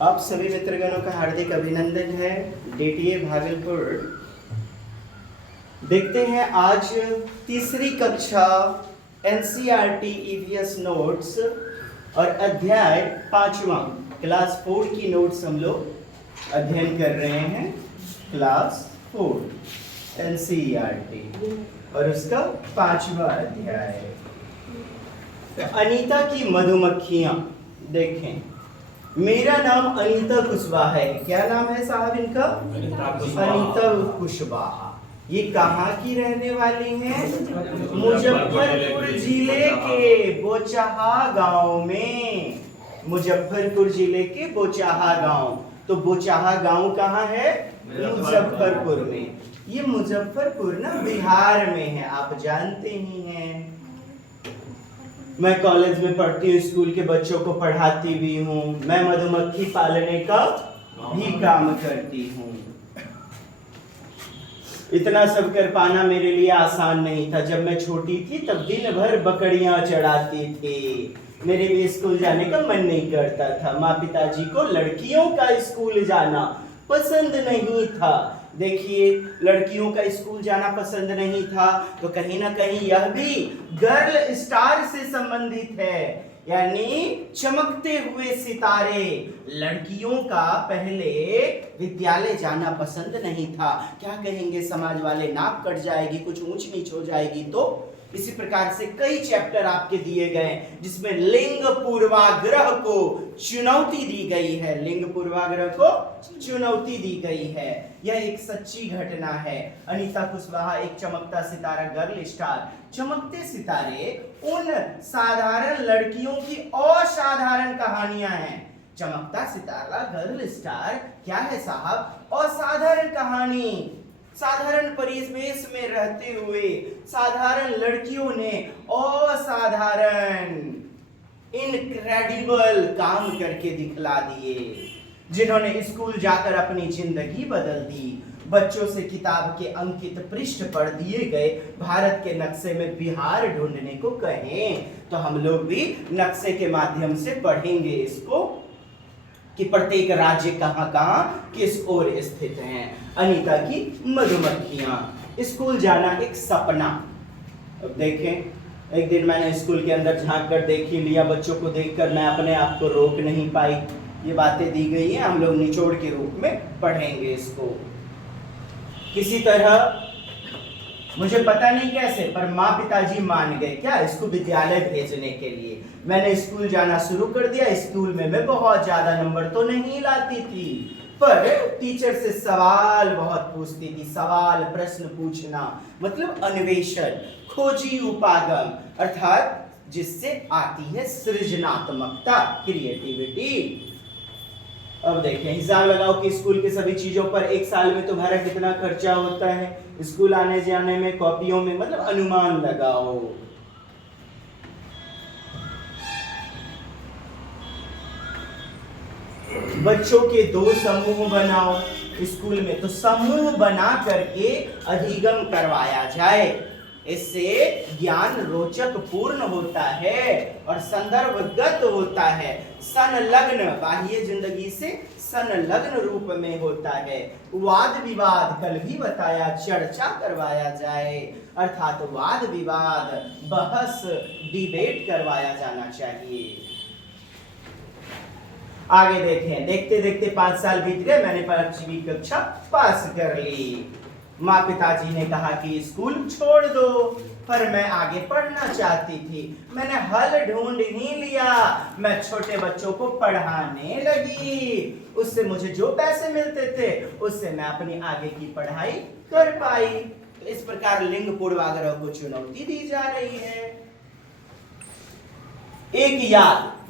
आप सभी मित्रगणों का हार्दिक अभिनंदन है। डीटीए भागलपुर देखते हैं आज तीसरी कक्षा एनसीईआरटी ईवीएस नोट्स और अध्याय 5वां क्लास 4 की नोट्स हम लोग अध्ययन कर रहे हैं। क्लास 4 एनसीईआरटी और उसका 5वां अध्याय अनीता की मधुमक्खियां। देखें, मेरा नाम अनीता कुशवाहा है। क्या नाम है साहब इनका? अनीता कुशवाहा। ये कहाँ की रहने वाली हैं? मुजफ्फरपुर जिले के बोचाहा गांव में। मुजफ्फरपुर जिले के बोचाहा गांव। तो बोचाहा गांव कहाँ है? मुजफ्फरपुर में। ये मुजफ्फरपुर ना बिहार में है, आप जानते ही हैं। मैं कॉलेज में पढ़ती हूँ, स्कूल के बच्चों को पढ़ाती भी हूँ। मैं मधुमक्खी पालने का भी काम करती हूँ। इतना सब कर पाना मेरे लिए आसान नहीं था। जब मैं छोटी थी तब दिन भर बकरियां चढ़ाती थी। मेरे भी स्कूल जाने का मन नहीं करता था। माँ पिताजी को लड़कियों का स्कूल जाना पसंद नहीं था। देखिए, लड़कियों का स्कूल जाना पसंद नहीं था तो कहीं ना कहीं यह भी गर्ल स्टार से संबंधित है, यानी चमकते हुए सितारे। लड़कियों का पहले विद्यालय जाना पसंद नहीं था। क्या कहेंगे समाज वाले, नाक कट जाएगी, कुछ ऊंच नीच हो जाएगी। तो इसी प्रकार से कई चैप्टर आपके दिए गए जिसमें लिंग पूर्वाग्रह को चुनौती दी गई है। लिंग पूर्वाग्रह को चुनौती दी गई है। यह एक सच्ची घटना है। अनीता कुशवाहा एक चमकता सितारा, गर्ल स्टार। चमकते सितारे उन साधारण लड़कियों की असाधारण कहानियां हैं। चमकता सितारा, गर्ल स्टार क्या है साहब? असाधारण कहानी। साधारण परिवेश में रहते हुए साधारण लड़कियों ने असाधारण इनक्रेडिबल काम करके दिखला दिए, जिन्होंने स्कूल जाकर अपनी जिंदगी बदल दी। बच्चों से किताब के अंकित पृष्ठ पढ़ दिए गए। भारत के नक्शे में बिहार ढूंढने को कहें तो हम लोग भी नक्शे के माध्यम से पढ़ेंगे इसको कि प्रत्येक राज्य कहाँ कहाँ किस ओर स्थित हैं। अनीता की मधुमक्खियां। स्कूल जाना एक सपना। अब देखें, एक दिन मैंने स्कूल के अंदर झांक कर देख ही लिया। बच्चों को देखकर मैं अपने आप को रोक नहीं पाई। ये बातें दी गई हैं, हम लोग निचोड़ के रूप में पढ़ेंगे इसको। किसी तरह मुझे पता नहीं कैसे, पर माँ पिताजी मान गए क्या इसको विद्यालय भेजने के लिए। मैंने स्कूल जाना शुरू कर दिया। स्कूल में मैं बहुत ज्यादा नंबर तो नहीं लाती थी, पर टीचर से सवाल बहुत पूछती थी। सवाल, प्रश्न पूछना मतलब अन्वेषण, खोजी उपागम, अर्थात जिससे आती है सृजनात्मकता, क्रिएटिविटी। अब देखें, हिसाब लगाओ कि स्कूल के सभी चीजों पर एक साल में तुम्हारा कितना खर्चा होता है। स्कूल आने जाने में, कॉपियों में, मतलब अनुमान लगाओ। बच्चों के 2 समूह बनाओ स्कूल में, तो समूह बना करके अधिगम करवाया जाए। इससे ज्ञान रोचक पूर्ण होता है और संदर्भगत होता है। संलग्न, बाह्य जिंदगी से संलग्न रूप में होता है। वाद विवाद, कल भी बताया, चर्चा करवाया जाए, अर्थात वाद विवाद, बहस, डिबेट करवाया जाना चाहिए। आगे देखें, देखते देखते 5 साल बीत गए। मैंने 5वीं कक्षा पास कर ली। माँ पिताजी ने कहा कि स्कूल छोड़ दो, पर मैं आगे पढ़ना चाहती थी। मैंने हल ढूंढ ही लिया। मैं छोटे बच्चों को पढ़ाने लगी। उससे मुझे जो पैसे मिलते थे उससे मैं अपनी आगे की पढ़ाई कर पाई। तो इस प्रकार लिंग पूर्वाग्रह को चुनौती दी जा रही है। एक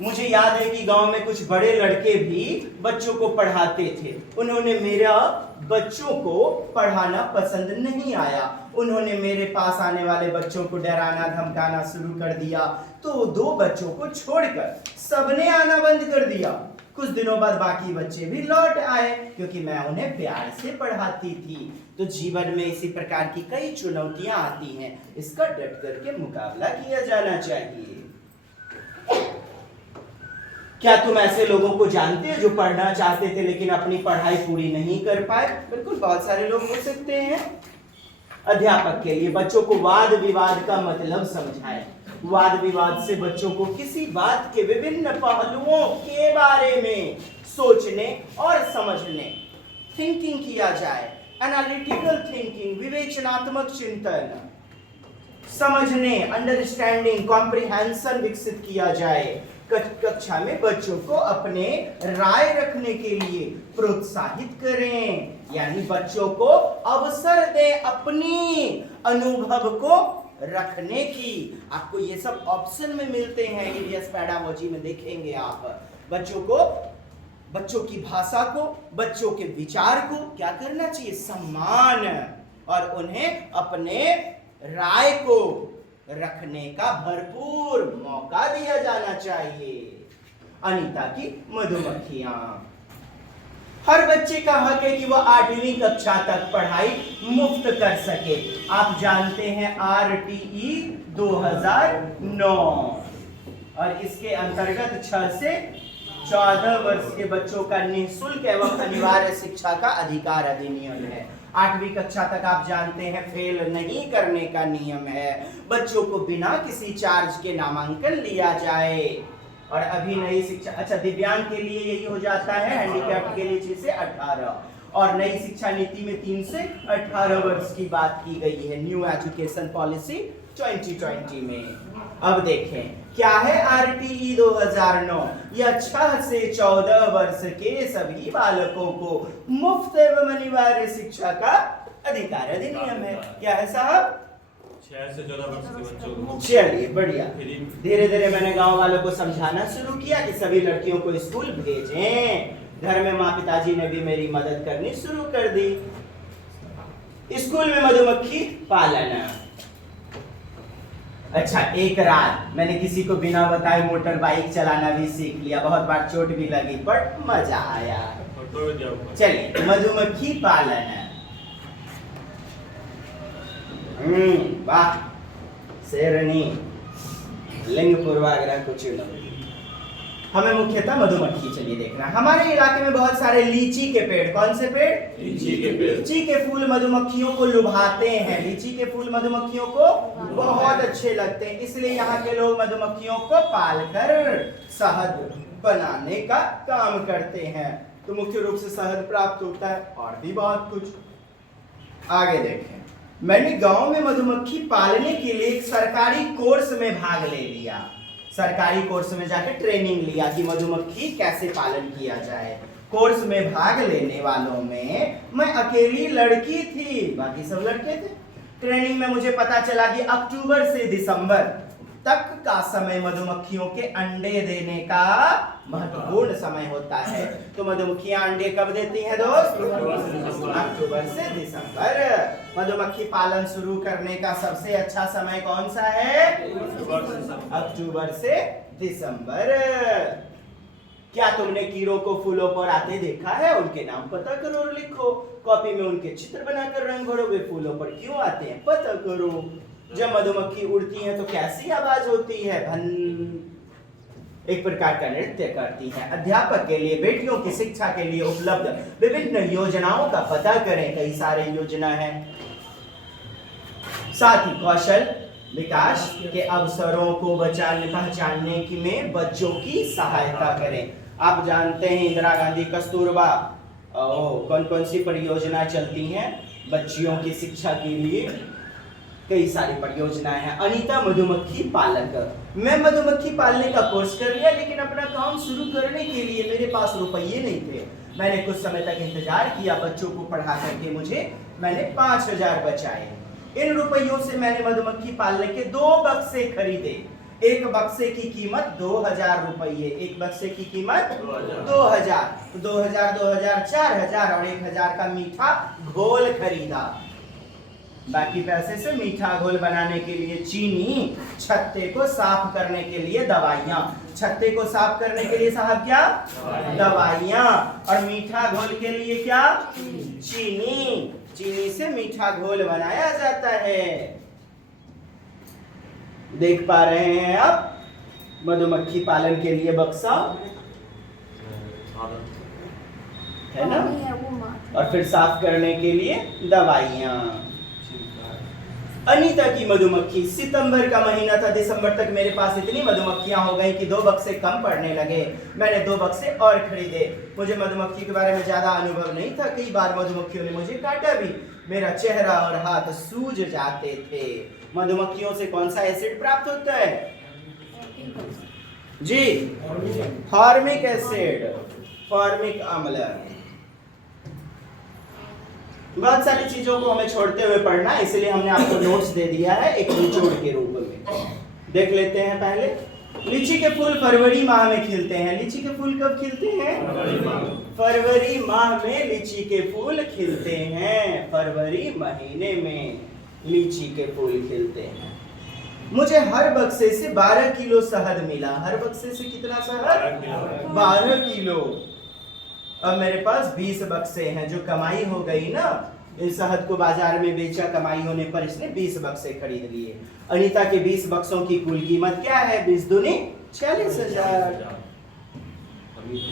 मुझे याद है कि गांव में कुछ बड़े लड़के भी बच्चों को पढ़ाते थे। उन्होंने मेरा बच्चों को पढ़ाना पसंद नहीं आया। उन्होंने मेरे पास आने वाले बच्चों को डराना धमकाना शुरू कर दिया। तो 2 बच्चों को छोड़कर सबने आना बंद कर दिया। कुछ दिनों बाद बाकी बच्चे भी लौट आए, क्योंकि मैं उन्हें प्यार से पढ़ाती थी। तो जीवन में इसी प्रकार की कई चुनौतियां आती हैं, इसका डट करके मुकाबला किया जाना चाहिए। क्या तुम ऐसे लोगों को जानते हो जो पढ़ना चाहते थे लेकिन अपनी पढ़ाई पूरी नहीं कर पाए? बिल्कुल, बहुत सारे लोग हो सकते हैं। अध्यापक के लिए बच्चों को वाद विवाद का मतलब समझाएं। वाद विवाद से बच्चों को किसी बात के विभिन्न पहलुओं के बारे में सोचने और समझने, थिंकिंग किया जाए। एनालिटिकल थिंकिंग, विवेचनात्मक चिंतन, समझने, अंडरस्टैंडिंग, कॉम्प्रिहेंशन विकसित किया जाए। कक्षा में बच्चों को अपने राय रखने के लिए प्रोत्साहित करें, यानी बच्चों को अवसर दें अपनी अनुभव को रखने की। आपको ये सब ऑप्शन में मिलते हैं, ईडीएस पेडागोजी में देखेंगे आप। बच्चों की भाषा को, बच्चों के विचार को क्या करना चाहिए? सम्मान, और उन्हें अपने राय को रखने का भरपूर मौका दिया जाना चाहिए। अनीता की मधुमक्खियां। हर बच्चे का हक है कि वह 8वीं कक्षा तक पढ़ाई मुफ्त कर सके। आप जानते हैं आरटीई 2009, और इसके अंतर्गत 6 से 14 वर्ष के बच्चों का निःशुल्क एवं अनिवार्य शिक्षा का अधिकार अधिनियम है। 8वीं कक्षा तक आप जानते हैं फेल नहीं करने का नियम है। बच्चों को बिना किसी चार्ज के नामांकन लिया जाए। और अभी नई शिक्षा, अच्छा दिव्यांग के लिए यही हो जाता है, हैंडीकैप्ड के लिए 6 से 18, और नई शिक्षा नीति में 3 से 18 वर्ष की बात की गई है, न्यू एजुकेशन पॉलिसी 2020 में। अब देखें क्या है आरटीई 2009। यह 6 से 14 वर्ष के सभी बालकों को मुफ्त एवं अनिवार्य शिक्षा का अधिकार अधिनियम है। क्या है साहब? 6 से 14 वर्ष के बच्चों को। चलिए बढ़िया। धीरे धीरे मैंने गांव वालों को समझाना शुरू किया कि सभी लड़कियों को स्कूल भेजें। घर में माँ पिताजी ने भी मेरी मदद करनी शुरू कर दी। स्कूल में मधुमक्खी पालन। अच्छा, एक रात मैंने किसी को बिना बताए मोटर बाइक चलाना भी सीख लिया। बहुत बार चोट भी लगी पर मजा आया। चलिए, मधुमक्खी पालन। वाह, शेरनी, लिंग पूर्वाग्रह कुछ नहीं। हमें मुख्यतः मधुमक्खी चलिए देखना। हमारे इलाके में बहुत सारे लीची के पेड़। कौन से पेड़? लीची के पेड़। लीची के फूल मधुमक्खियों को लुभाते हैं। लीची के फूल मधुमक्खियों को बहुत अच्छे लगते हैं, इसलिए यहाँ के लोग मधुमक्खियों को पालकर शहद बनाने का काम करते हैं। तो मुख्य रूप से शहद प्राप्त होता है, और भी बहुत कुछ। आगे देखें, मैंने गांव में मधुमक्खी पालने के लिए एक सरकारी कोर्स में भाग ले लिया। सरकारी कोर्स में जाकर ट्रेनिंग लिया कि मधुमक्खी कैसे पालन किया जाए। कोर्स में भाग लेने वालों में मैं अकेली लड़की थी, बाकी सब लड़के थे। ट्रेनिंग में मुझे पता चला कि अक्टूबर से दिसंबर तक का समय मधुमक्खियों के अंडे देने का महत्वपूर्ण समय होता है। तो मधुमक्खियां अंडे कब देती हैं दोस्त? अक्टूबर से दिसंबर। मधुमक्खी पालन शुरू करने का सबसे अच्छा समय कौन सा है? अक्टूबर से दिसंबर। क्या तुमने कीड़ों को फूलों पर आते देखा है? उनके नाम पता करो और लिखो। कॉपी में उनके चित्र बनाकर रंग भरो। वे फूलों पर क्यों आते हैं पता करो। जब मधुमक्खी उड़ती है तो कैसी आवाज होती है? भन। एक प्रकार का नृत्य करती है। अध्यापक के लिए बेटियों की शिक्षा के लिए उपलब्ध विभिन्न योजनाओं का पता करें। कई सारे योजना है। साथ ही कौशल विकास के अवसरों को पहचानने की में बच्चों की सहायता करें। आप जानते हैं इंदिरा गांधी कस्तूरबा कौन कौन सी परियोजना चलती हैं बच्चियों की शिक्षा के लिए? कई सारी परियोजनाएं हैं। अनीता मधुमक्खी पालक। मैं मधुमक्खी पालने का कोर्स कर लिया, लेकिन अपना काम शुरू करने के लिए मेरे पास रुपये नहीं थे। मैंने कुछ समय तक इंतजार किया। बच्चों को पढ़ा करके मैंने 5000 बचाए। इन रुपयों से मैंने मधुमक्खी पालने के 2 बक्से खरीदे। एक बक्से की कीमत 2000 रुपये। एक बक्से की कीमत 2000। 2000 2000 4000 और 1000 का मीठा घोल खरीदा। बाकी पैसे से मीठा घोल बनाने के लिए चीनी, छत्ते को साफ करने के लिए दवाइयाँ। छत्ते को साफ करने के लिए साहब क्या? दवाइयाँ। और मीठा घोल के लिए क्या? चीनी। चीनी से मीठा घोल बनाया जाता है। देख पा रहे हैं आप मधुमक्खी पालन के लिए बक्सा। साधन है ना। पानी है वो मात्र। और फिर साफ करने के लिए दवाइयाँ। अनीता की मधुमक्खी, सितंबर का महीना था, दिसंबर तक मेरे पास इतनी मधुमक्खियां हो गई कि 2 बक्से कम पड़ने लगे। मैंने 2 बक्से और खरीदे। मुझे मधुमक्खी के बारे में ज्यादा अनुभव नहीं था, कई बार मधुमक्खियों ने मुझे काटा भी। मेरा चेहरा और हाथ सूज जाते थे। मधुमक्खियों से कौन सा एसिड प्राप्त होता है जी? फॉर्मिक एसिड, फॉर्मिक अम्ल। बहुत सारी चीजों को हमें छोड़ते हुए पढ़ना है, इसलिए हमने आपको नोट्स दे दिया है एक निचोड़ के रूप में। देख लेते हैं पहले। लीची के फूल फरवरी माह में खिलते हैं। लीची के फूल कब खिलते हैं? फरवरी माह में लीची के फूल खिलते हैं। फरवरी महीने में लीची के फूल खिलते हैं। मुझे हर बक्से से 12 किलो शहद मिला। हर बक्से से कितना शहद? 12 किलो। अब मेरे पास 20 बक्से हैं, जो कमाई हो गई ना, इस शहद को बाजार में बेचा, कमाई होने पर इसने 20 बक्से खरीद लिए। अनीता के 20 बक्सों की कुल कीमत क्या है? 20 दूनी 40,000।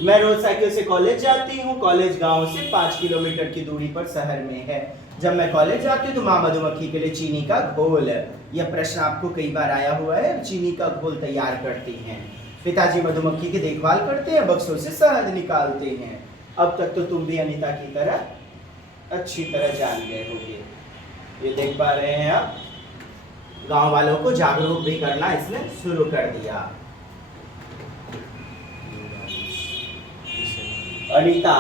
मैं रोज साइकिल से कॉलेज जाती हूँ। कॉलेज गांव से 5 किलोमीटर की दूरी पर शहर में है। जब मैं कॉलेज जाती हूँ तो माँ मधुमक्खी के लिए चीनी का घोल, यह प्रश्न आपको कई बार आया हुआ है, चीनी का घोल तैयार करती हैं। पिताजी मधुमक्खी की देखभाल करते हैं, बक्सों से शहद निकालते हैं। अब तक तो तुम भी अनीता की तरह अच्छी तरह जान गए होंगे। ये देख पा रहे हैं आप, गांव वालों को जागरूक भी करना इसने शुरू कर दिया। अनीता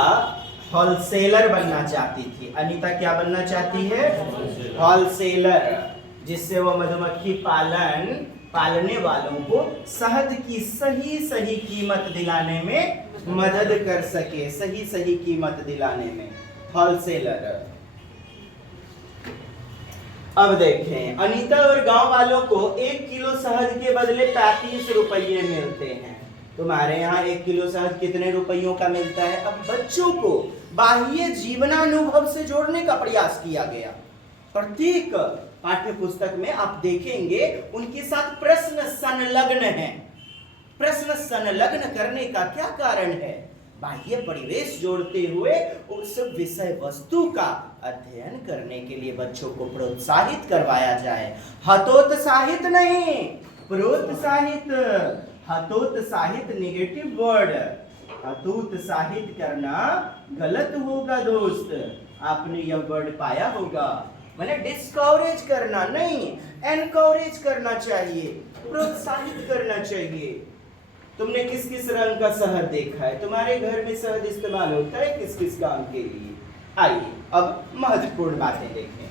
होलसेलर बनना चाहती थी। अनीता क्या बनना चाहती है? होलसेलर, जिससे वो मधुमक्खी पालने वालों को शहद की सही कीमत दिलाने में मदद कर सके। सही कीमत दिलाने में होलसेलर। अब देखें, अनीता और गांव वालों को 1 किलो शहद के बदले 35 रुपये मिलते हैं। तुम्हारे यहाँ 1 किलो शहद कितने रुपयों का मिलता है? अब बच्चों को बाह्य जीवनानुभव से जोड़ने का प्रयास किया गया। प्रत्येक पाठ्य पुस्तक में आप देखेंगे उनके साथ प्रश्न संलग्न है। प्रश्न संलग्न करने का क्या कारण है? बाह्य परिवेश जोड़ते हुए उस विषय वस्तु का अध्ययन करने के लिए बच्चों को प्रोत्साहित करवाया जाए। हतोत्साहित नहीं, प्रोत्साहित। हतोत्साहित नेगेटिव वर्ड, हतोत्साहित करना गलत होगा दोस्त। आपने यह वर्ड पाया होगा। मैंने डिस्करेज करना नहीं, एनकरेज करना चाहिए, प्रोत्साहित करना चाहिए। तुमने किस किस रंग का शहद देखा है? तुम्हारे घर में शहद इस्तेमाल होता है किस किस काम के लिए? आइए अब महत्वपूर्ण बातें देखें।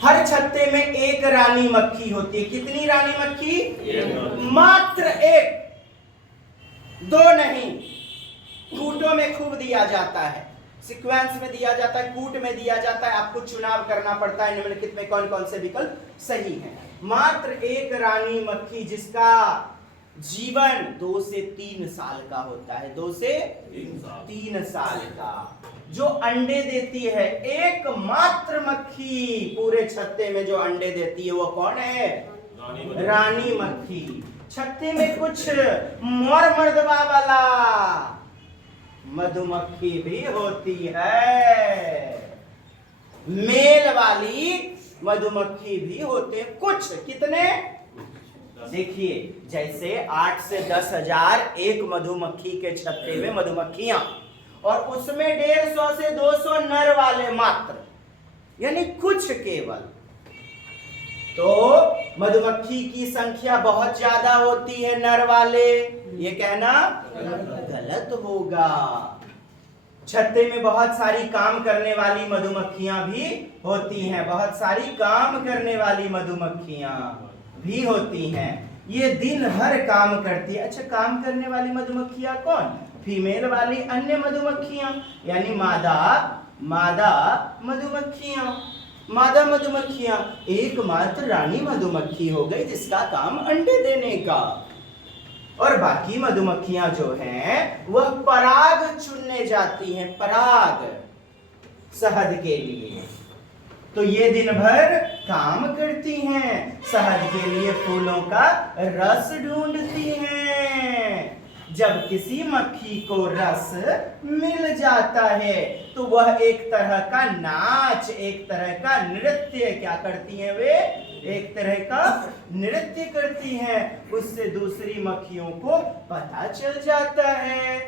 हर छत्ते में एक रानी मक्खी होती है। कितनी रानी मक्खी? मात्र एक, 2 नहीं। कूटों में खूब दिया जाता है, सीक्वेंस में दिया जाता है, कूट में दिया जाता है। आपको चुनाव करना पड़ता है निम्नलिखित में कौन कौन से विकल्प सही हैं। मात्र एक रानी मक्खी जिसका जीवन 2 से 3 साल का होता है। 2 से 3 साल का, जो अंडे देती है। एकमात्र मक्खी पूरे छत्ते में जो अंडे देती है वो कौन है? रानी मक्खी। छत्ते में कुछ मोर मर्दबा वाला मधुमक्खी भी होती है, मेल वाली मधुमक्खी भी होते हैं कुछ। कितने? देखिए, जैसे 8 से 10,000 एक मधुमक्खी के छत्ते में मधुमक्खियां, और उसमें 150 से 200 नर वाले मात्र, यानी कुछ केवल। तो मधुमक्खी की संख्या बहुत ज्यादा होती है नर वाले, ये कहना गलत होगा। छत्ते में बहुत सारी काम करने वाली मधुमक्खियां भी होती हैं। बहुत सारी काम करने वाली मधुमक्खियां भी होती हैं। ये दिन भर काम करती है। अच्छा, काम करने वाली मधुमक्खियां कौन? फीमेल वाली अन्य मधुमक्खियां, यानी मादा मधुमक्खियां। मादा मधुमक्खियां एकमात्र रानी मधुमक्खी हो गई जिसका काम अंडे देने का। और बाकी मधुमक्खियां जो हैं वह पराग चुनने जाती हैं, पराग शहद के लिए। तो ये दिन भर काम करती हैं, शहद के लिए फूलों का रस ढूंढती हैं। जब किसी मक्खी को रस मिल जाता है तो वह एक तरह का नाच, एक तरह का नृत्य क्या करती हैं वे? एक तरह का नृत्य करती हैं। उससे दूसरी मक्खियों को पता चल जाता है।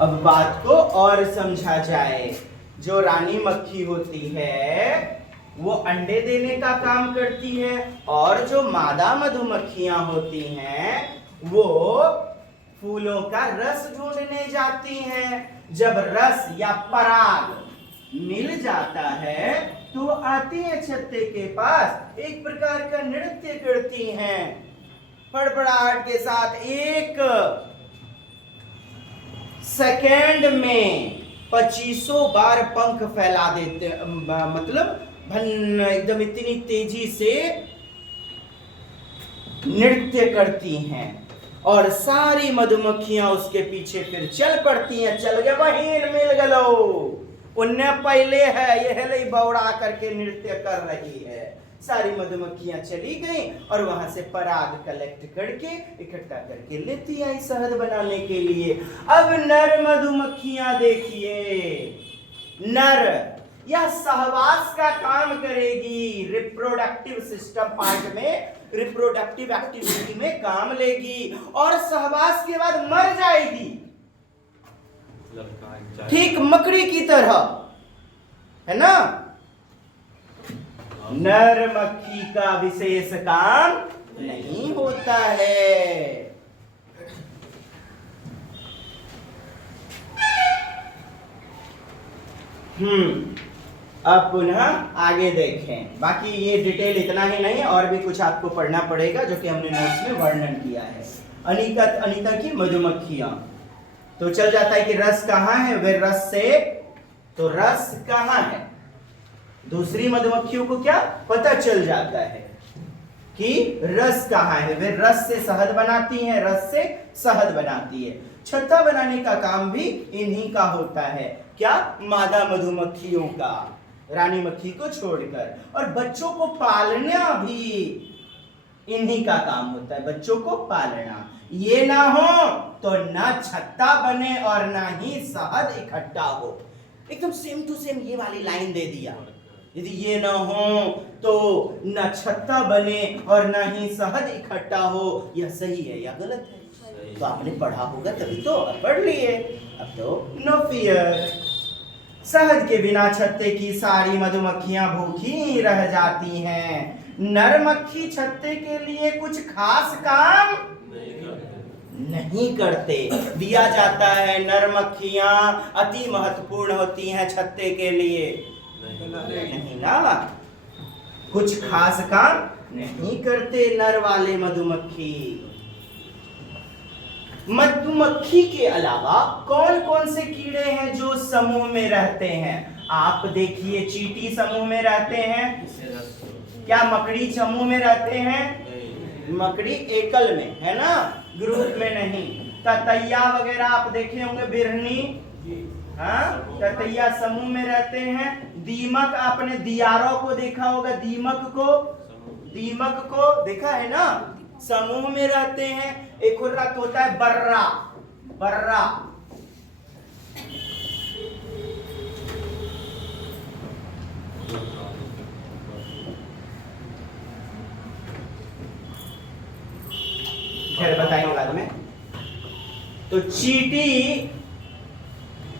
अब बात को और समझा जाए। जो रानी मक्खी होती है वो अंडे देने का काम करती है, और जो मादा मधुमक्खियां होती हैं वो फूलों का रस ढूंढने जाती हैं। जब रस या पराग मिल जाता है तो आती हैं छत्ते के पास, एक प्रकार का नृत्य करती हैं। फड़फड़ाहट के साथ एक सेकेंड में 2500 बार पंख फैला देते, मतलब एकदम इतनी तेजी से नृत्य करती हैं, और सारी मधुमक्खियां उसके पीछे फिर चल पड़ती हैं। चल गए बहिन मिल गलो, उन्ने पहले है, यह ले बौड़ा करके नृत्य कर रही है। सारी मधुमक्खियां चली गई और वहां से पराग कलेक्ट करके इकट्ठा करके लेती आई शहद बनाने के लिए। अब नर मधुमक्खियां देखिए, नर यह सहवास का काम करेगी, रिप्रोडक्टिव सिस्टम पार्ट में, रिप्रोडक्टिव एक्टिविटी में काम लेगी, और सहवास के बाद मर जाएगी, ठीक मकड़ी की तरह, है ना। नर मक्खी का विशेष काम नहीं होता है। अब पुनः आगे देखें। बाकी ये डिटेल इतना ही नहीं, और भी कुछ आपको पढ़ना पड़ेगा जो कि हमने नोट्स में वर्णन किया है। अनीता की मधुमक्खियां, तो चल जाता है कि रस कहाँ है, वे रस से, तो रस कहाँ है, दूसरी मधुमक्खियों को क्या पता चल जाता है कि रस कहाँ है। वे रस से शहद बनाती हैं, रस से शहद बनाती है। छत्ता बनाने का काम भी इन्हीं का होता है, क्या, मादा मधुमक्खियों का, रानी मक्खी को छोड़कर। और बच्चों को पालना भी इन्हीं का काम होता है, बच्चों को पालना। ये ना हो तो ना छत्ता बने और ना ही शहद इकट्ठा हो। एकदम सेम टू सेम ये वाली लाइन दे दिया। यदि ये ना हो तो ना छत्ता बने और ना ही शहद इकट्ठा हो, यह सही है या गलत है? तो आपने पढ़ा होगा तभी तो, पढ़ लिए, अब तो नो फियर। शहद के बिना छत्ते की सारी मधुमक्खियां भूखी रह जाती हैं। नर मक्खी छत्ते के लिए कुछ खास काम नहीं करते। दिया जाता है नर मक्खियां अति महत्वपूर्ण होती हैं छत्ते के लिए, नहीं ना, कुछ खास काम नहीं करते नर वाले मधुमक्खी। मधुमक्खी के अलावा कौन कौन से कीड़े हैं जो समूह में रहते हैं? आप देखिए, चींटी समूह में रहते हैं, क्या मकड़ी समूह में रहते हैं? मकड़ी एकल में, है ना, ग्रुप में नहीं। ततैया वगैरह आप देखे होंगे, बिरहनी, हाँ, ततैया समूह में रहते हैं। दीमक, आपने दियारों को देखा होगा, दीमक को देखा है ना, समूह में रहते हैं। एक और होता है बर्रा, खैर बताएंगे बाद में। तो चींटी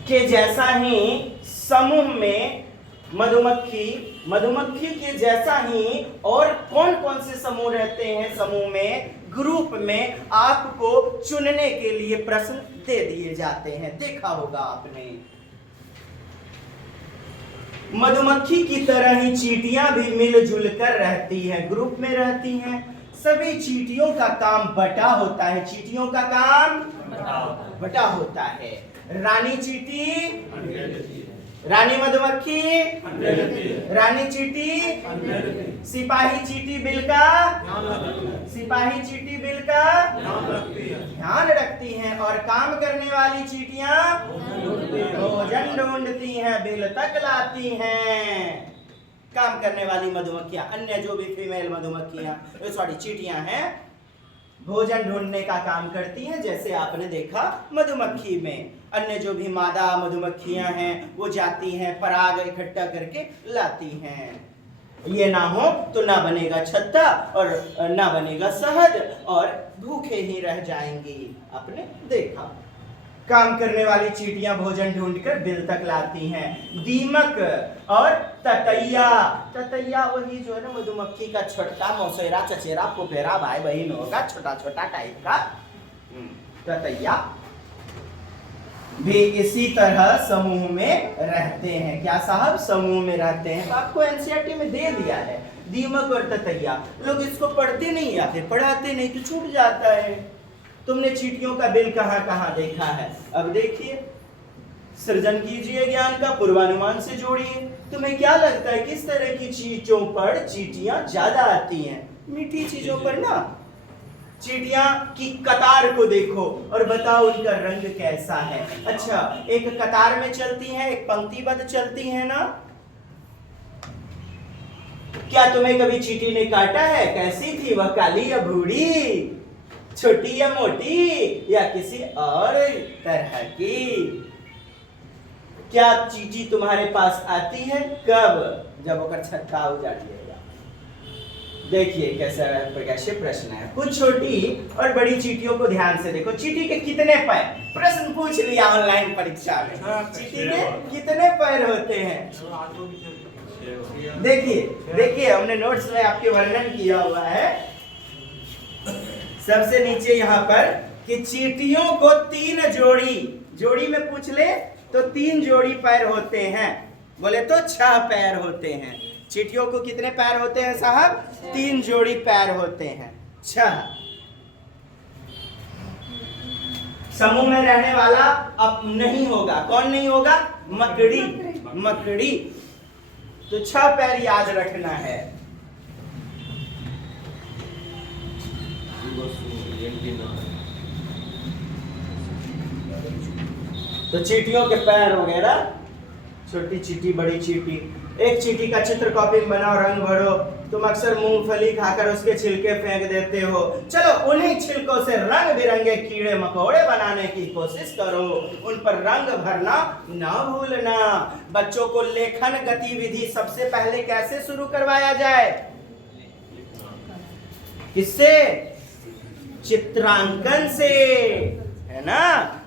के जैसा ही समूह में मधुमक्खी के जैसा ही और कौन कौन से समूह रहते हैं समूह में, ग्रुप में, आपको चुनने के लिए प्रश्न दे दिए जाते हैं, देखा होगा आपने। मधुमक्खी की तरह ही चींटियां भी मिलजुल कर रहती हैं, ग्रुप में रहती हैं। सभी चींटियों का काम बटा होता है, चींटियों का काम बटा होता है। रानी चींटी, रानी मधुमक्खी, रानी चींटी, सिपाही चींटी बिल का ध्यान रखती हैं, और काम करने वाली चींटियां भोजन ढूंढती हैं, बिल तक लाती हैं। काम करने वाली मधुमक्खियां, अन्य जो भी फीमेल मधुमक्खियां, सॉरी चींटियां हैं, भोजन ढूंढने का काम करती हैं, जैसे आपने देखा मधुमक्खी में। अन्य जो भी मादा मधुमक्खियां हैं वो जाती हैं, पराग इकट्ठा करके लाती हैं। ये ना हो तो ना बनेगा छत्ता और ना बनेगा शहद और भूखे ही रह जाएंगी। आपने देखा काम करने वाली चींटियां भोजन ढूंढकर बिल तक लाती हैं। दीमक और ततैया, ततैया वही जो है ना मधुमक्खी का छोटा मौसेरा चचेरा फुफेरा भाई बहन होगा, छोटा छोटा टाइप का ततैया भी इसी तरह समूह में रहते हैं। क्या साहब? समूह में रहते हैं। तो आपको एनसीईआरटी में दे दिया है दीमक और ततैया, लोग इसको पढ़ते नहीं या फिर पढ़ाते नहीं तो छूट जाता है। तुमने चींटियों का बिल कहां कहां देखा है? अब देखिए, सृजन कीजिए ज्ञान का, पूर्वानुमान से जोड़िए। तुम्हें क्या लगता है किस तरह की चीजों पर चींटियां ज्यादा आती हैं? मीठी चीजों पर ना। चींटियां की कतार को देखो और बताओ उनका रंग कैसा है। अच्छा, एक कतार में चलती हैं, एक पंक्तिबद्ध चलती हैं ना। क्या तुम्हें कभी चींटी ने काटा है? कैसी थी वह? काली या भूरी, छोटी या मोटी, या किसी और तरह की? क्या चींटी तुम्हारे पास आती है? कब? जब वो छत्ता उजाड़िएगा। देखिए कैसा प्रकाशित प्रश्न है। कुछ छोटी और बड़ी चींटियों को ध्यान से देखो। चींटी के कितने पैर? प्रश्न पूछ लिया ऑनलाइन परीक्षा में। चींटी के कितने पैर होते हैं? देखिए देखिए, हमने नोट्स में आपके वर्णन किया हुआ है सबसे नीचे यहाँ पर कि चींटियों को 3 जोड़ी में पूछ ले तो 3 जोड़ी पैर होते हैं, बोले तो 6 पैर होते हैं। चींटियों को कितने पैर होते हैं साहब? 3 जोड़ी पैर होते हैं, 6। समूह में रहने वाला अब नहीं होगा। कौन नहीं होगा? मकड़ी। मकड़ी तो 6 पैर याद रखना है। तो चींटियों के पैर वगैरह, छोटी चींटी बड़ी चींटी। एक चींटी का चित्र कॉपी में बनाओ, रंग भरो। तुम अक्सर मूंगफली खाकर उसके छिलके फेंक देते हो। चलो उन्हीं छिलकों से रंग बिरंगे कीड़े मकोड़े बनाने की कोशिश करो, उन पर रंग भरना ना भूलना। बच्चों को लेखन गतिविधि सबसे पहले कैसे शुरू करवाया जाए? किससे? चित्रांकन से, है ना।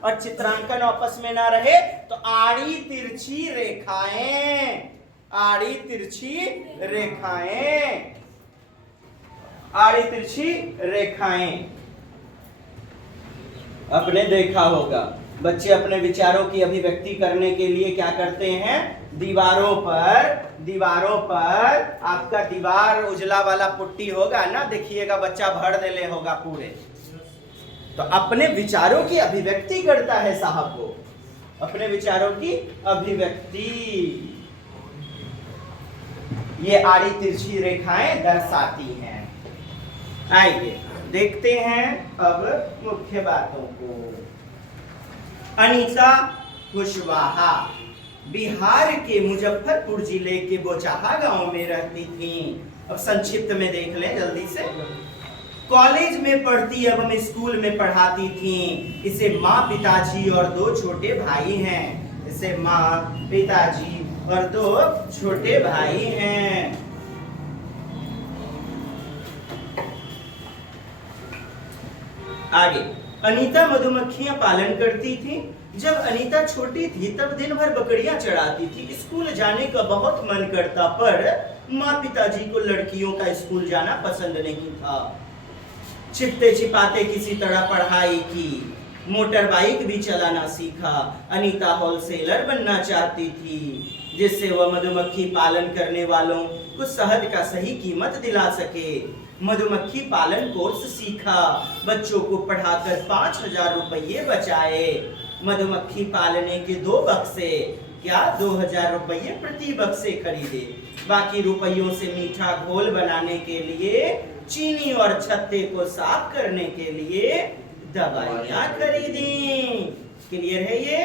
और चित्रांकन आपस में ना रहे तो आड़ी तिरछी रेखाएं, आड़ी तिरछी रेखाएं, आड़ी तिरछी रेखाएं। आपने देखा होगा बच्चे अपने विचारों की अभिव्यक्ति करने के लिए क्या करते हैं? दीवारों पर आपका दीवार उजला वाला पुट्टी होगा ना, देखिएगा बच्चा भर देले होगा पूरे। तो अपने विचारों की अभिव्यक्ति करता है साहब वो, अपने विचारों की अभिव्यक्ति ये आड़ी तिरछी रेखाएं दर्शाती हैं। आइए देखते हैं अब मुख्य बातों को। अनीता कुशवाहा बिहार के मुजफ्फरपुर जिले के बोचाहा गांव में रहती थीं। अब संक्षिप्त में देख लें जल्दी से। कॉलेज में पढ़ती एवं स्कूल में पढ़ाती थीं। इसे माँ, पिताजी और 2 छोटे भाई हैं। इसे माँ, पिताजी और 2 छोटे भाई हैं। आगे, अनीता मधुमक्खियां पालन करती थी। जब अनीता छोटी थी तब दिन भर बकरियां चढ़ाती थी। स्कूल जाने का बहुत मन करता, पर माँ पिताजी को लड़कियों का स्कूल जाना पसंद नहीं था। छिपते छिपाते किसी तरह पढ़ाई की, मोटर बाइक भी चलाना सीखा। अनीता होलसेलर बनना चाहती थी, जिससे वह मधुमक्खी पालन करने वालों को शहद का सही कीमत दिला सके। मधुमक्खी पालन कोर्स सीखा, बच्चों को पढ़ाकर 5,000 रुपये बचाए। मधुमक्खी पालने के 2 बक्से, क्या 2,000 रुपये प्रति बक्से खरीदे। बाकी रुपयों से मीठा घोल बनाने के लिए, चीनी और छत्ते को साफ करने के लिए दवाइयां खरीदी। क्लियर है ये?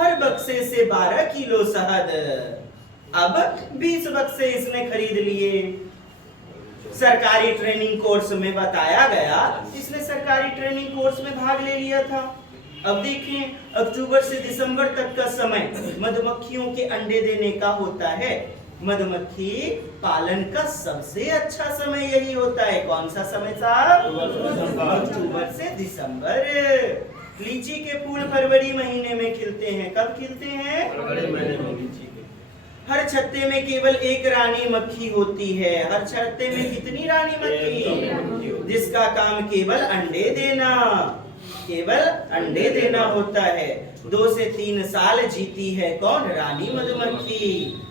हर बक्से से 12 किलो शहद अब 20 बक्से इसने खरीद लिए। सरकारी ट्रेनिंग कोर्स में बताया गया, इसने सरकारी ट्रेनिंग कोर्स में भाग ले लिया था। अब देखें, अक्टूबर से दिसंबर तक का समय मधुमक्खियों के अंडे देने का होता है। मधुमक्खी पालन का सबसे अच्छा समय यही होता है। कौन सा समय साहब? अक्टूबर से दिसंबर। लीची के फूल फरवरी महीने में खिलते हैं। कब खिलते हैं? फरवरी महीने में लीची के। हर छत्ते में केवल एक रानी मक्खी होती है। हर छत्ते में कितनी रानी मक्खी? जिसका काम केवल अंडे देना, केवल अंडे देना होता है। 2 से 3 साल जीती है कौन? रानी मधुमक्खी।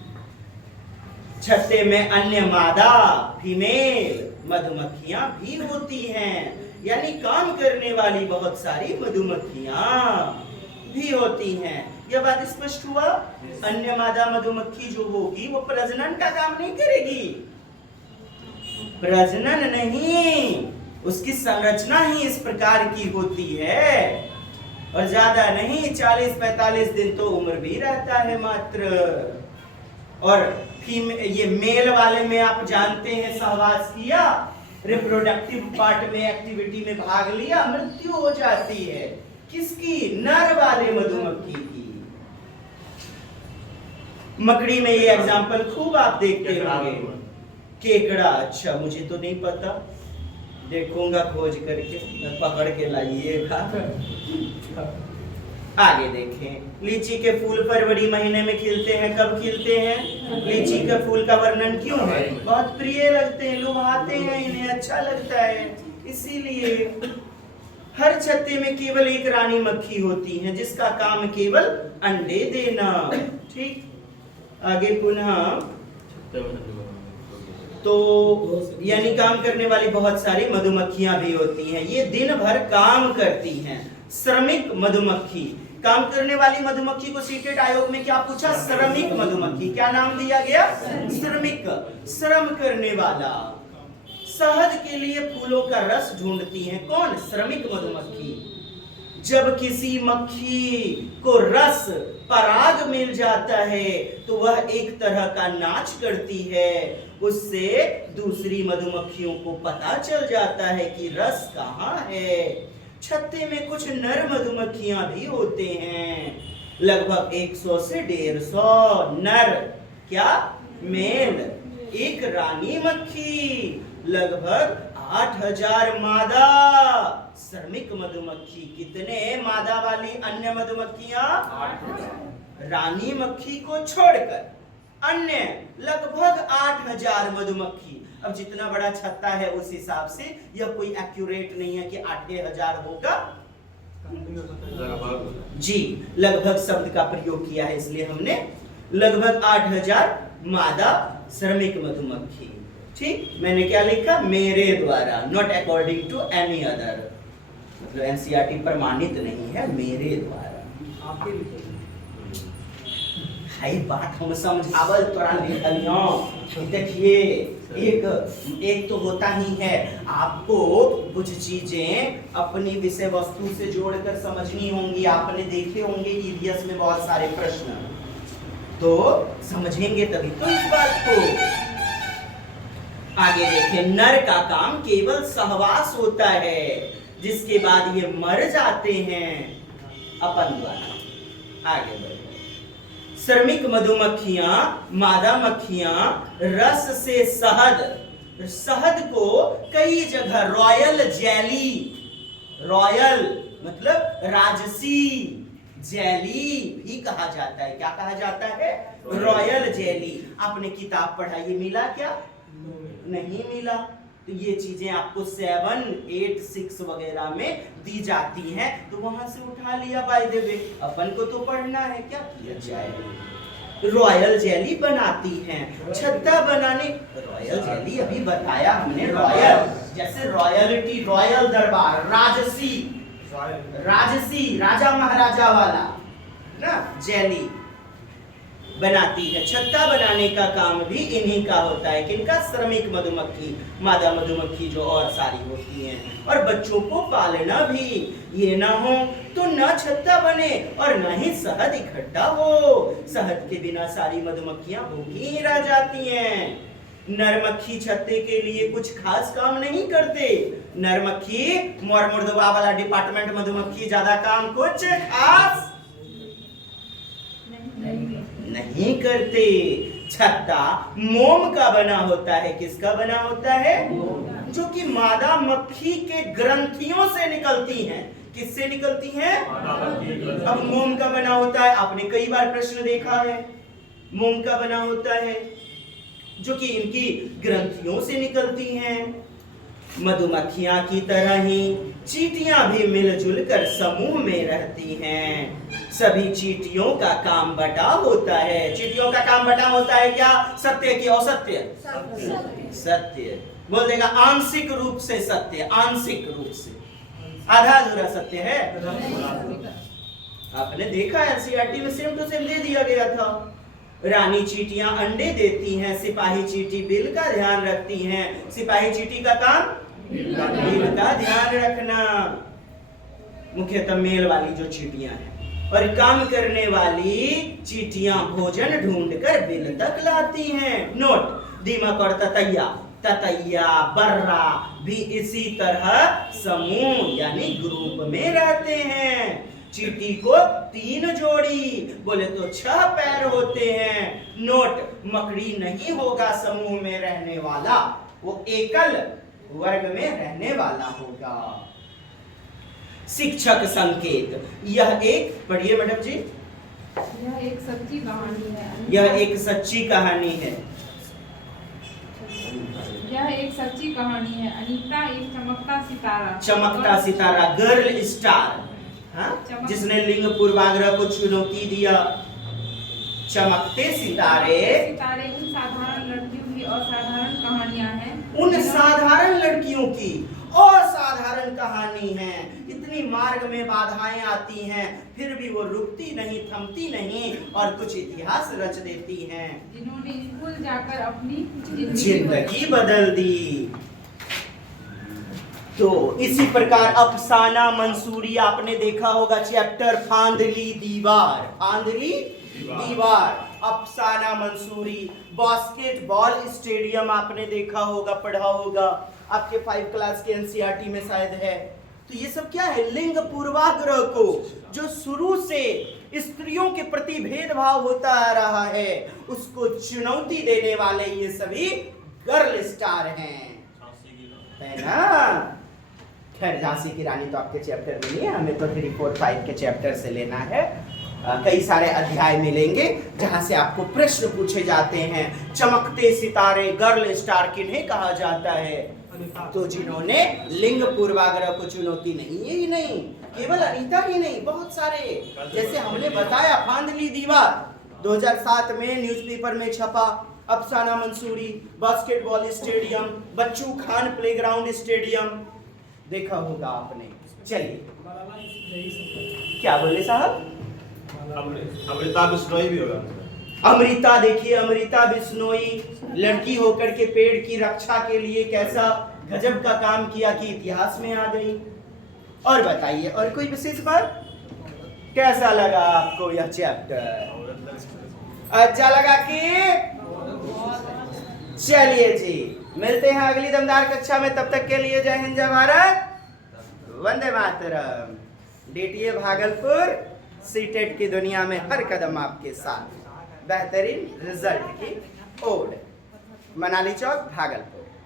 छत्ते में अन्य मादा फीमेल मधुमक्खियां भी होती हैं, यानी काम करने वाली बहुत सारी मधुमक्खियां भी होती हैं। यह बात स्पष्ट हुआ? अन्य मादा मधुमक्खी जो होगी वो प्रजनन का काम नहीं करेगी, प्रजनन नहीं, उसकी संरचना ही इस प्रकार की होती है। और ज्यादा नहीं, 40-45 दिन तो उम्र भी रहता है मात्र। और ये मेल वाले में आप जानते हैं, सहवास किया, रिप्रोडक्टिव पार्ट में एक्टिविटी में भाग लिया, मृत्यु हो जाती है। किसकी? नर वाले मधुमक्खी की। मकड़ी में ये एग्जाम्पल खूब आप देखते होंगे। केकड़ा, अच्छा मुझे तो नहीं पता, देखूंगा खोज करके, पकड़ के लाइएगा। आगे देखें, लीची के फूल फरवरी महीने में खिलते हैं। कब खिलते हैं? लीची के फूल का वर्णन क्यों है? बहुत प्रिय लगते हैं, लुभाते हैं, इन्हें अच्छा लगता है, इसीलिए। हर छत्ते में केवल एक रानी मक्खी होती है, जिसका काम केवल अंडे देना। ठीक, आगे पुनः तो यानी काम करने वाली बहुत सारी मधुमक्खियां भी होती हैं। ये दिन भर काम करती हैं। श्रमिक मधुमक्खी, काम करने वाली मधुमक्खी को सीटेट आयोग में क्या पूछा? श्रमिक मधुमक्खी। क्या नाम दिया गया? श्रमिक, श्रम करने वाला। शहद के लिए फूलों का रस ढूंढती है कौन? श्रमिक मधुमक्खी। जब किसी मक्खी को रस पराग मिल जाता है तो वह एक तरह का नाच करती है। उससे दूसरी मधुमक्खियों को पता चल जाता है कि रस कहाँ है। छत्ते में कुछ नर मधुमक्खियां भी होते हैं, लगभग 100 से 150 नर, क्या? मेल। एक रानी मक्खी, लगभग 8000 मादा। श्रमिक मधुमक्खी, कितने मादा वाली अन्य मधुमक्खियां? रानी मक्खी को छोड़कर अन्य लगभग 8000 मधुमक्खी। अब जितना बड़ा छत्ता है उस हिसाब से यह कोई एक्यूरेट नहीं है कि 8000 होगा जी, लगभग शब्द का प्रयोग किया है, इसलिए हमने लगभग 8000 मादा श्रमिक मधुमक्खी। ठीक, मैंने क्या लिखा? मेरे द्वारा, not according to any other, मतलब एनसीईआरटी प्रमाणित नहीं है, मेरे द्वारा। आपके लिखे हाई बात हम समझावल तोरा लिखलियों। देखिए, एक तो होता ही है, आपको कुछ चीजें अपनी विषय वस्तु से जोड़कर समझनी होंगी। आपने देखे होंगे ईवीएस में बहुत सारे प्रश्न, तो समझेंगे तभी तो इस बात को। आगे देखें, नर का काम केवल सहवास होता है, जिसके बाद ये मर जाते हैं अपन द्वारा। आगे बढ़े, श्रमिक मधुमक्खियां, मादा मक्खियां रस से शहद को कई जगह रॉयल जेली, रॉयल मतलब राजसी, जेली भी कहा जाता है। क्या कहा जाता है? Royal jelly. आपने किताब पढ़ा, ये मिला क्या? नहीं मिला। तो ये चीजें आपको 7, 8, 6 वगैरह में दी जाती हैं, तो वहां से उठा लिया बाय द वे। अपन को तो पढ़ना है, क्या किया जाए। रॉयल जेली बनाती हैं। छत्ता बनाने, रॉयल जेली अभी बताया हमने, रॉयल जैसे रॉयल्टी, रॉयल दरबार, राजसी, राजसी राजा महाराजा वाला ना जेली। बनाती है। छत्ता बनाने का काम भी इन्हीं का होता है। किनका? श्रमिक मधुमक्खी, मादा मधुमक्खी जो और सारी होती हैं। और बच्चों को पालना भी, ये ना हो तो ना छत्ता बने और ना ही शहद इकट्ठा हो। शहद के बिना सारी मधुमक्खियां भूखी ही रह जाती हैं। नरमक्खी छत्ते के लिए कुछ खास काम नहीं करते। नरमक्खी मोर मुर्दवा वाला डिपार्टमेंट मधुमक्खी ज्यादा काम कुछ खास नहीं करते। छत्ता मोम का बना होता है। किसका बना होता है? जो कि मादा मक्खी के ग्रंथियों से निकलती हैं। किससे निकलती हैं? अब मोम का बना होता है, आपने कई बार प्रश्न देखा है। मोम का बना होता है जो कि इनकी ग्रंथियों से निकलती हैं। मधुमक्खियां की तरह ही चींटियां भी मिलजुल कर समूह में रहती हैं। सभी चींटियों का काम बटा होता है। चींटियों का काम बटा होता है क्या? सत्य की असत्य? सत्य। बोल देगा आंशिक रूप से सत्य, आंशिक रूप से, आधा अधूरा सत्य है। आपने देखा एनसीईआरटी में सेम टू सेम दे दिया गया था। रानी चींटियां अंडे देती हैं, सिपाही चींटी बिल का ध्यान रखती हैं। सिपाही चींटी का काम बिल का ध्यान रखना। मुख्यतः मेल वाली जो चींटियां हैं, और काम करने वाली चींटियां भोजन ढूंढकर बिल तक लाती हैं। नोट, दीमक और ततैया, ततैया बर्रा भी इसी तरह समूह यानी ग्रुप में रहते हैं। चींटी को 3 जोड़ी, बोले तो 6 पैर होते हैं। नोट, मकड़ी नहीं होगा समूह में रहने वाला, वो एकल वर्ग में रहने वाला होगा। शिक्षक संकेत, यह एक, पढ़िए मैडम जी। यह एक सच्ची कहानी है। यह एक सच्ची कहानी है। यह एक सच्ची कहानी है। अनीता एक चमकता सितारा, चमकता सितारा, गर्ल स्टार, हाँ? जिसने लिंग पूर्वाग्रह को चुनौती दिया। चमकते सितारे, सितारे उन साधारण लड़कियों की असाधारण कहानियां हैं। उन साधारण लड़कियों की असाधारण कहानी है। इतनी मार्ग में बाधाएं आती हैं, फिर भी वो रुकती नहीं, थमती नहीं और कुछ इतिहास रच देती हैं, जिन्होंने स्कूल जाकर अपनी जिंदगी बदल दी। तो इसी प्रकार अफसाना मंसूरी आपने देखा होगा, चैप्टर फांदली दीवार, फांदली दीवार, अफसाना मंसूरी। बास्केटबॉल स्टेडियम आपने देखा होगा, पढ़ा होगा, आपके 5 क्लास के एनसीईआरटी में शायद है। तो ये सब क्या है? लिंग पूर्वाग्रह को, जो शुरू से स्त्रियों के प्रति भेदभाव होता आ रहा है, उसको चुनौती देने वाले ये सभी गर्ल स्टार हैं, है ना? खैर, झांसी की रानी तो आपके चैप्टर में नहीं है, हमें तो 3, 4, 5 के चैप्टर से लेना है। कई सारे अध्याय मिलेंगे जहां से आपको प्रश्न पूछे जाते हैं। चमकते सितारे, गर्ल स्टार किन्हें कहा जाता है? तो जिन्होंने लिंग पूर्वाग्रह को चुनौती नहीं, यही नहीं, केवल अनीता ही नहीं, बहुत सारे, जैसे हमने बताया फांदली दीवार 2007 में न्यूज़पेपर में छपा, अफसाना मंसूरी, बास्केटबॉल स्टेडियम, बच्चू खान प्लेग्राउंड स्टेडियम, देखा होगा आपने। चलिए, क्या बोले साहब? अमृता बिश्नोई भी होगा। अमृता, देखिए अमृता बिश्नोई लड़की होकर के पेड़ की रक्षा के लिए कैसा गजब का काम किया कि इतिहास में आ गई। और बताइए, और कोई विशेष बात? कैसा लगा आपको यह चैप्टर? अच्छा लगा कि? चलिए जी, मिलते हैं अगली दमदार कक्षा में। तब तक के लिए जय हिंद, जय भारत, वंदे मातरम। डीटीए भागलपुर सीटेट की दुनिया में हर कदम आपके साथ, बेहतरीन रिजल्ट की ओर। मनाली चौक, भागलपुर।